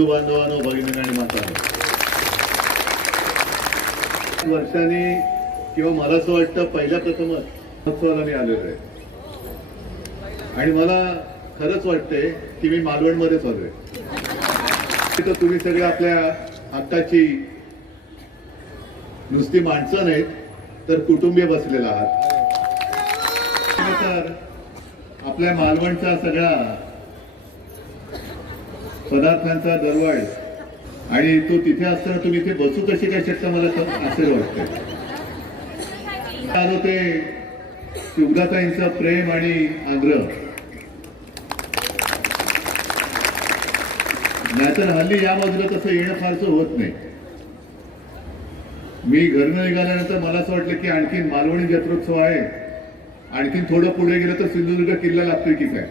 हिंदू बांधवांनो, भगिनी आणि मातांनो, वर्षांनी किंवा मला असं वाटतं पहिल्या प्रथमच महोत्सवाला मी आलेलो आहे आणि मला खरंच वाटते की मी मालवणमध्येच आलोय. तर तुम्ही सगळे आपल्या हक्काची नुसती माणसं नाहीत तर कुटुंबीय बसलेला आहात. तर आपल्या मालवणचा सगळा पदार्थांचा दरवळ आणि तो तिथे असताना तुम्ही इथे बसू कशी काय शकता मला आश्चर्य वाटतंय. आलो ते शिवदाताईंचं प्रेम आणि आग्रह, नाहीतर हल्ली या बाजूला तसं येणं फारसं होत नाही. मी घरनं निघाल्यानंतर मला असं वाटलं की आणखीन मालवणी जत्रोत्सव आहे, आणखीन थोडं पुढे गेलं तर सिंधुदुर्ग किल्ला लागतोय की काय.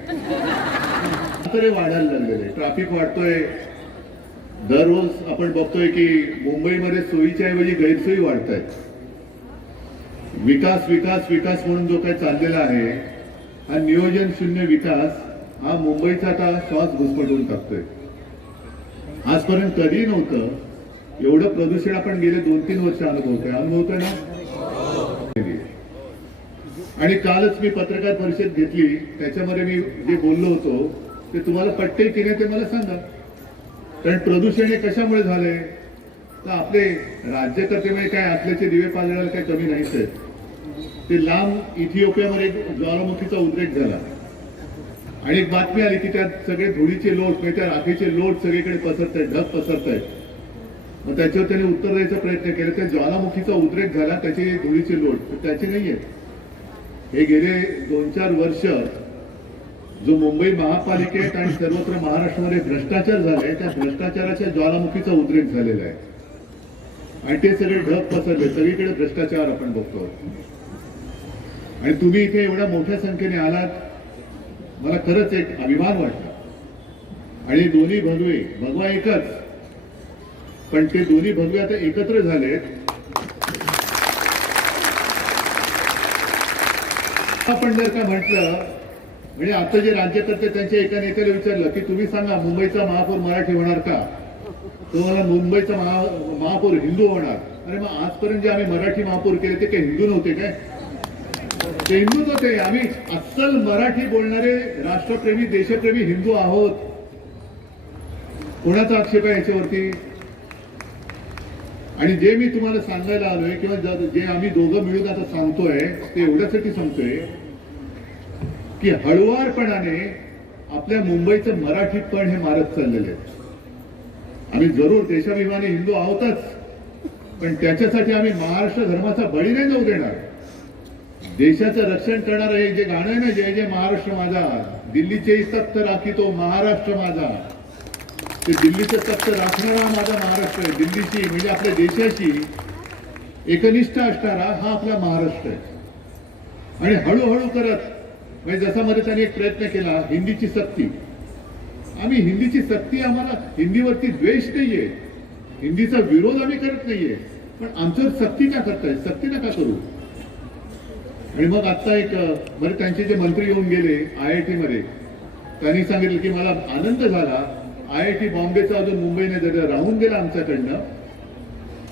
तरी वाढायला लागलेले, ट्रॅफिक वाढतोय. दररोज आपण बघतोय की मुंबईमध्ये सोयीच्या ऐवजी गैरसोयी वाढत आहेत. विकास विकास विकास म्हणून जो काही चाललेला आहे हा नियोजन शून्य विकास हा मुंबईचा आता श्वास घुसमटून टाकतोय. आजपर्यंत कधी नव्हतं एवढं प्रदूषण आपण गेले 2-3 वर्ष अनुभवतोय ना. आणि कालच मी पत्रकार परिषद घेतली, त्याच्यामध्ये मी जे बोललो होतो ते तुम्हाला पटते की नाही ते मला सांगा. कारण प्रदूषण हे कशामुळे झालंय तर आपले राज्यकर्तेमध्ये काय असल्याचे दिवे पाजळायला काही कमी नाहीच आहेत. ते लांब इथिओपियामध्ये ज्वालामुखीचा उद्रेक झाला आणि एक बातमी आली की त्यात सगळे धुळीचे लोट म्हणजे त्या राखेचे लोट सगळीकडे पसरत आहेत, ढग पसरत आहेत. मग त्याच्यावर त्याने उत्तर द्यायचा प्रयत्न केला. त्या ज्वालामुखीचा उद्रेक झाला, त्याचे धुळीचे लोट त्याचे नाही आहेत. हे गेले 2-4 वर्ष जो मुंबई महापालिकेत आणि सर्वत्र महाराष्ट्रामध्ये भ्रष्टाचार झालाय, त्या भ्रष्टाचाराच्या ज्वालामुखीचा उद्रेक झालेला आहे आणि ते सगळे ढग पसरले. सगळीकडे भ्रष्टाचार आपण बघतो आणि तुम्ही इथे एवढ्या मोठ्या संख्येने आलात, मला खरंच एक अभिमान वाटला. आणि दोन्ही भगवा एकच, पण ते दोन्ही भगवे आता एकत्र झालेत. आपण जर का म्हटलं म्हणजे आता जे राज्यकर्ते त्यांच्या एका नेत्याला विचारलं की तुम्ही सांगा मुंबईचा महापौर मराठी होणार का, तो मला मुंबईचा महापौर हिंदू होणार. अरे मग आजपर्यंत जे आम्ही मराठी महापौर केले ते काही हिंदू नव्हते काय? ते हिंदूच होते. आम्ही अस्सल मराठी बोलणारे राष्ट्रप्रेमी देशप्रेमी हिंदू आहोत. कोणाचा आक्षेप आहे याच्यावरती? आणि जे मी तुम्हाला सांगायला आलोय किंवा जे आम्ही दोघं मिळून आता सांगतोय ते एवढ्यासाठी सांगतोय की हळुवारपणाने आपल्या मुंबईचं मराठीपण हे मारत चाललेले आहे. आम्ही जरूर देशाभिमानी हिंदू आहोतच, पण त्याच्यासाठी आम्ही महाराष्ट्र धर्माचा बळी नाही जाऊ देणार. देशाचं रक्षण करणारं हे जे गाणं आहे ना, जय जय महाराष्ट्र माझा, दिल्लीचेही तख्त राखी तो महाराष्ट्र माझा, ते दिल्लीचं तख्त राखणारा माझा महाराष्ट्र आहे. दिल्लीची म्हणजे आपल्या देशाची एकनिष्ठ असणारा हा आपला महाराष्ट्र आहे. आणि हळूहळू करत म्हणजे जसा मध्ये त्यांनी एक प्रयत्न केला हिंदीची सक्ती. आम्ही हिंदीची सक्ती, आम्हाला हिंदीवरती द्वेष नाहीये, हिंदीचा विरोध आम्ही करत नाहीये, पण आमच्यावर सक्ती का करताय? सक्ती नका करू. आणि मग आता एक बरं त्यांचे जे मंत्री येऊन गेले IIT मध्ये, त्यांनी सांगितलं की मला आनंद झाला IIT बॉम्बेचा अजून मुंबईने जर राहून गेला आमच्याकडनं,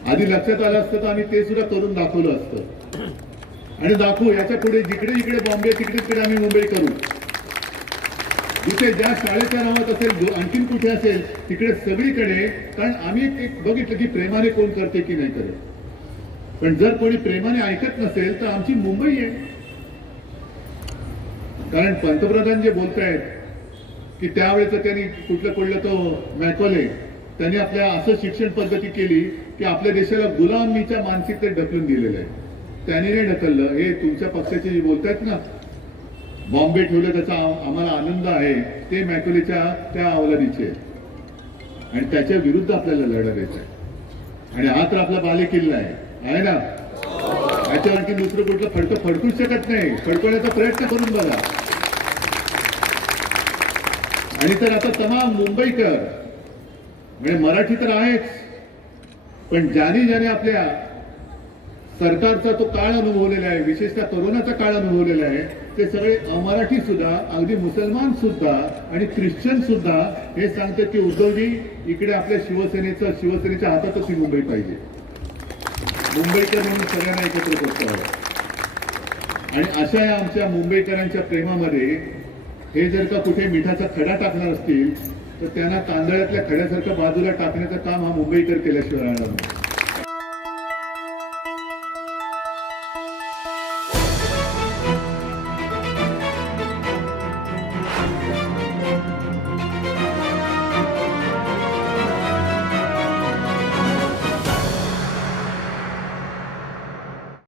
आधी लक्षात आलं असतं तर आम्ही ते सुद्धा करून दाखवलं असतं आणि दाखवू. याच्या पुढे जिकडे जिकडे बॉम्बे तिकडे तिकडे आम्ही मुंबई करू. जिथे ज्या शाळेच्या नावात असेल, आणखीन कुठे असेल तिकडे सगळीकडे. कारण आम्ही एक बघितलं की प्रेमाने कोण करते की नाही करत. पण जर कोणी प्रेमाने ऐकत नसेल तर आमची मुंबई आहे. कारण पंतप्रधान जे बोलतायत की त्यावेळेचं त्यांनी कुठलं तो मॅकॉले, त्यांनी आपल्या असं शिक्षण पद्धती केली की आपल्या देशाला गुलामीच्या मानसिकतेत ढकलून दिलेलं आहे. त्यांनी नाही ढकललं. हे तुमच्या पक्षाचे जे बोलतायत ना, बॉम्बे ठेवलं त्याचा आम्हाला आनंद आहे, ते मॅकॉलेच्या त्या अवलादीचे आणि त्याच्या विरुद्ध आपल्याला लढायचं आहे. आणि हा तर आपला बालेकिल्ला आहे ना. याच्यावर की दुसरं कुठलं फडकं फडकूच शकत नाही. फडकवण्याचा प्रयत्न करून बघा. आणि तर आता तमाम मुंबईकर म्हणजे मराठी तर आहेच, पण ज्याने आपल्या सरकारचा तो काळ अनुभवलेला आहे, विशेषतः कोरोनाचा काळ अनुभवलेला आहे, ते सगळे अमराठी सुद्धा, अगदी मुसलमान सुद्धा आणि ख्रिश्चन सुद्धा हे सांगतात की उद्धवजी इकडे आपल्या शिवसेनेच्या हातातच ही मुंबई पाहिजे, मुंबईकर म्हणून सगळ्यांना एकत्र करतो. आणि अशा या आमच्या मुंबईकरांच्या प्रेमामध्ये हे जर का कुठे मिठाचा खडा टाकणार असतील तर त्यांना तांदळातल्या खड्यासारखं बाजूला टाकण्याचं काम हा मुंबईकर केल्याशिवाय राहणार नाही.